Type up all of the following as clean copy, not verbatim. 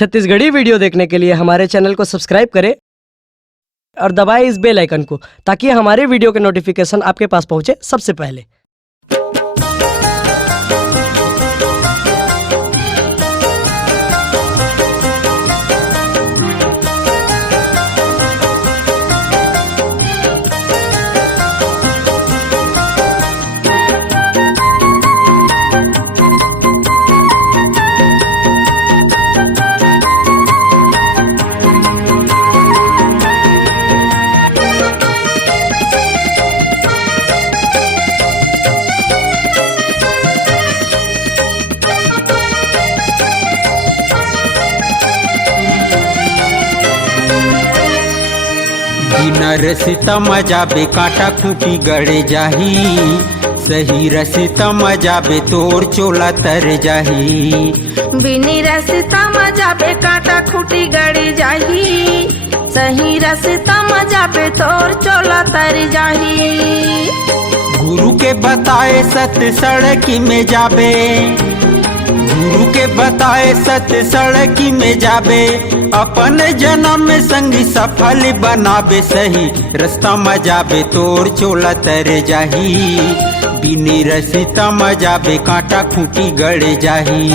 Chhattisgarhi video देखने के लिए हमारे चैनल को सब्सक्राइब करें और दबाएं इस बेल आइकन को, ताकि हमारे वीडियो के नोटिफिकेशन आपके पास पहुंचे सबसे पहले। बिना रसिता मजा बे काटा खूटी गड़े जाही, सही रसिता मजा बे तोर चोला तर जाही। बिनी रसिता मजा बे काटा खूटी गड़ी जाही, सही रसिता मजा बे तोर चोला तर जाही। गुरु के बताए सत्य सड़की में जाबे, गुरु के बताए सत्य सड़की में जाबे, अपन जन्म में संगी सफल बनाबे, सही रास्ता मजाबे तोर चोला तर जाही। बिनी रसिता मजाबे कांटा खूटी गड़े जाही,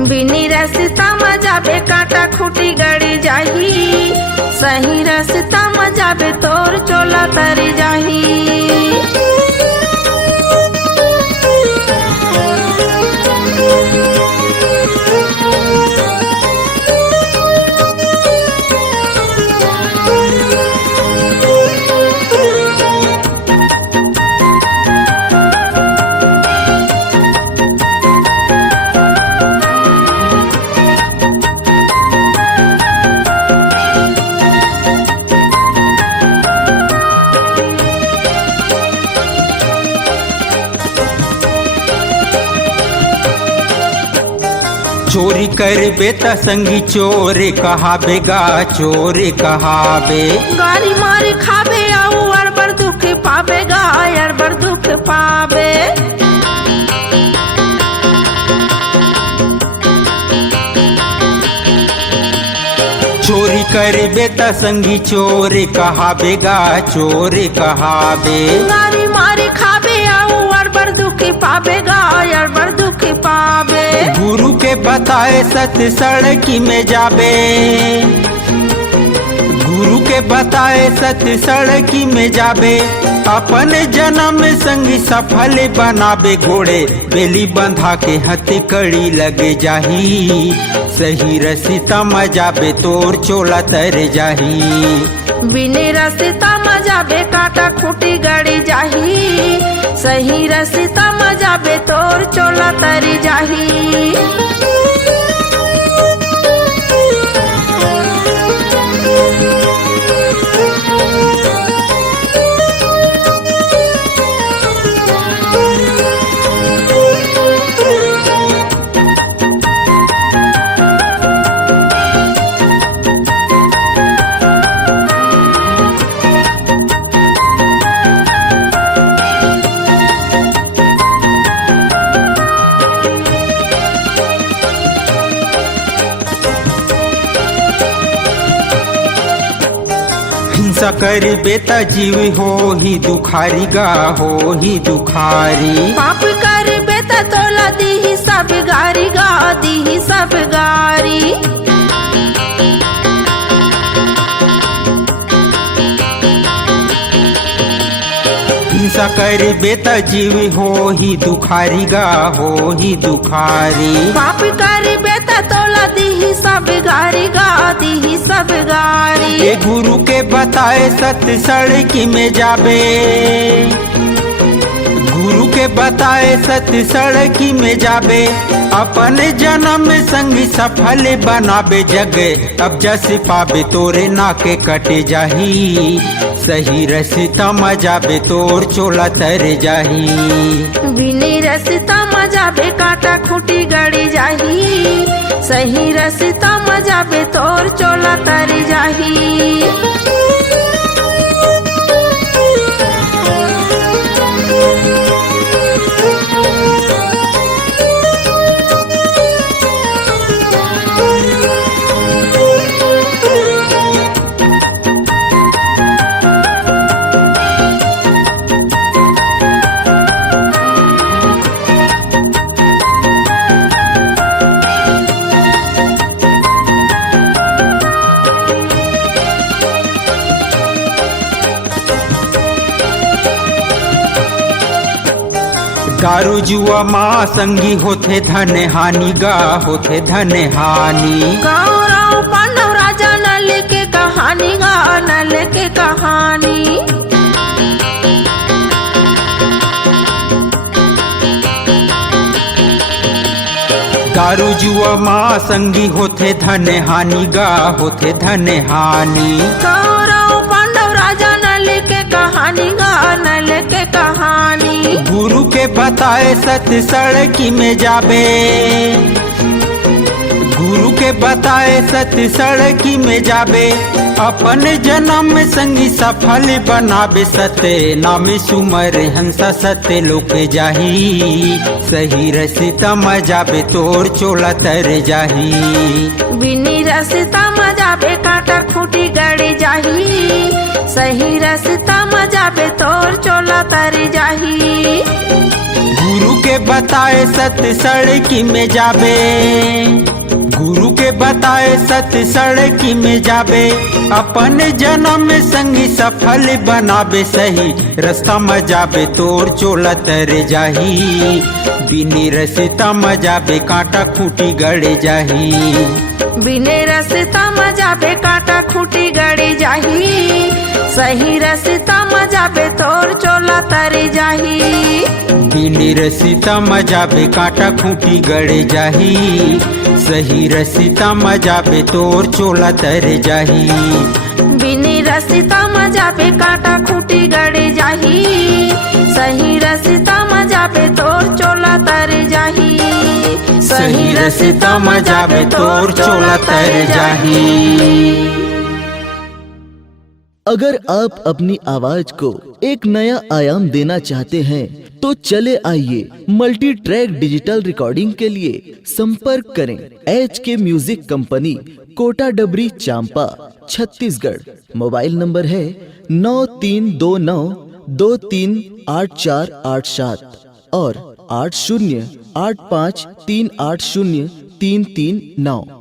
बिनी रसिता मजा बे काटा खूटी गड़ी जाही, सही रसिता मजा बे तोर चोला तर जाही। चोरी कर बेता संगी चोरे कहाबे गा, चोरे कहाबे गारी मारी खाबे आऊ अरबर दुख पाबे गा, अरबर दुख पाबे। चोरी कर बेता संगी चोरे कहाबे गा, चोरे कहाबे गारी मारी खाबे आऊ अरबर दुख पाबे गा, अरबर दुख पाबे। गुरु के बताए सत्य सड़की में जाबे, गुरु के बताए सत्य सड़की में जाबे, अपन जन्म संगी सफल बनाबे, घोड़े बेली बंधा के हथी कड़ी लगे जाही, सही रसिता मजाबे तोर चोला तर जाही। बिनी रसिता मजा बे काटा खूटी गड़ी जाही, सही रसिता मजा बे तोर चोला तरी जाही। हिंसा कर बेता जीव हो ही दुखारी गा, हो ही दुखारी पाप कर बेता तोला दी सब गारी गा, दी सब गारी। हिंसा कर बेता जीव हो ही दुखारी गा, हो ही दुखारी पाप कर बेता तोला दी सब गारी गा, दी सब गारी। ये गुरु के बताए सत्य सड़की में जाबे, गुरु के बताए सत्य सड़की में जाबे, अपन जन्म में संगी सफल बनाबे, जगे अब जस पाबे तोरे नाके कटे जाही, सही रसिता मजाबे तोर चोला तर जाही। बिनी रसिता मजा बे काटा खूटी गड़ी जाही, सही रसिता मजा बे तोर चोला तर जाही। दारू जुआ माँ संगी होथे धन हानि गा होथे धन हानि। गौरव पांडव राजा नल के कहानी गा नल के कहानी। दारू जुआ माँ संगी होथे धन हानि गा होथे धन हानि। गौरव पांडव राजा नल के कहानी गा नल के कहानी। गुरु के बताए सत्य सड़की में जाबे, गुरु के बताए सत्य सड़की में जाबे, अपन जन्म में संगी सफल बनाबे। सत्य नाम सुमर हंसा सत्य लोक जाही, सही रसिता मजाबे तोर चोला तर जाही। बिनी रसिता मजाबे काटा खूटी गड़ी जाही, सही रसिता मजाबे तोर चोला तर जाही। गुरु के बताए सत्य सड़की में जाबे, गुरु के बताए सत्य सड़की में जाबे, अपन जन्म में संगी सफल बनाबे। सही रास्ता मजाबे तोर चोला तर जाही, बिनी रसिता मजाबे कांटा खूटी गड़े जाही। बिने रसिता मजाबे काटा खूटी गड़ी जाही, सही रसिता मजाबे तोर चोला तर जाही। बिनी रसिता मजाबे कांटा खूटी गड़े जाही, सही रसिता मजाबे तोर चोला तर जाही। बिनी रसिता मजाबे काटा खूटी गड़ी जाही, सही रसिता मजाबे तोर चोला तर जाही। सही रसिता मजाबे तोर चोला तर जाही। अगर आप अपनी आवाज को एक नया आयाम देना चाहते हैं तो चले आइए मल्टी ट्रैक डिजिटल रिकॉर्डिंग के लिए संपर्क करें HK म्यूजिक कंपनी, कोटा डबरी, चांपा, छत्तीसगढ़। मोबाइल नंबर है 9329238487 और 8085380339।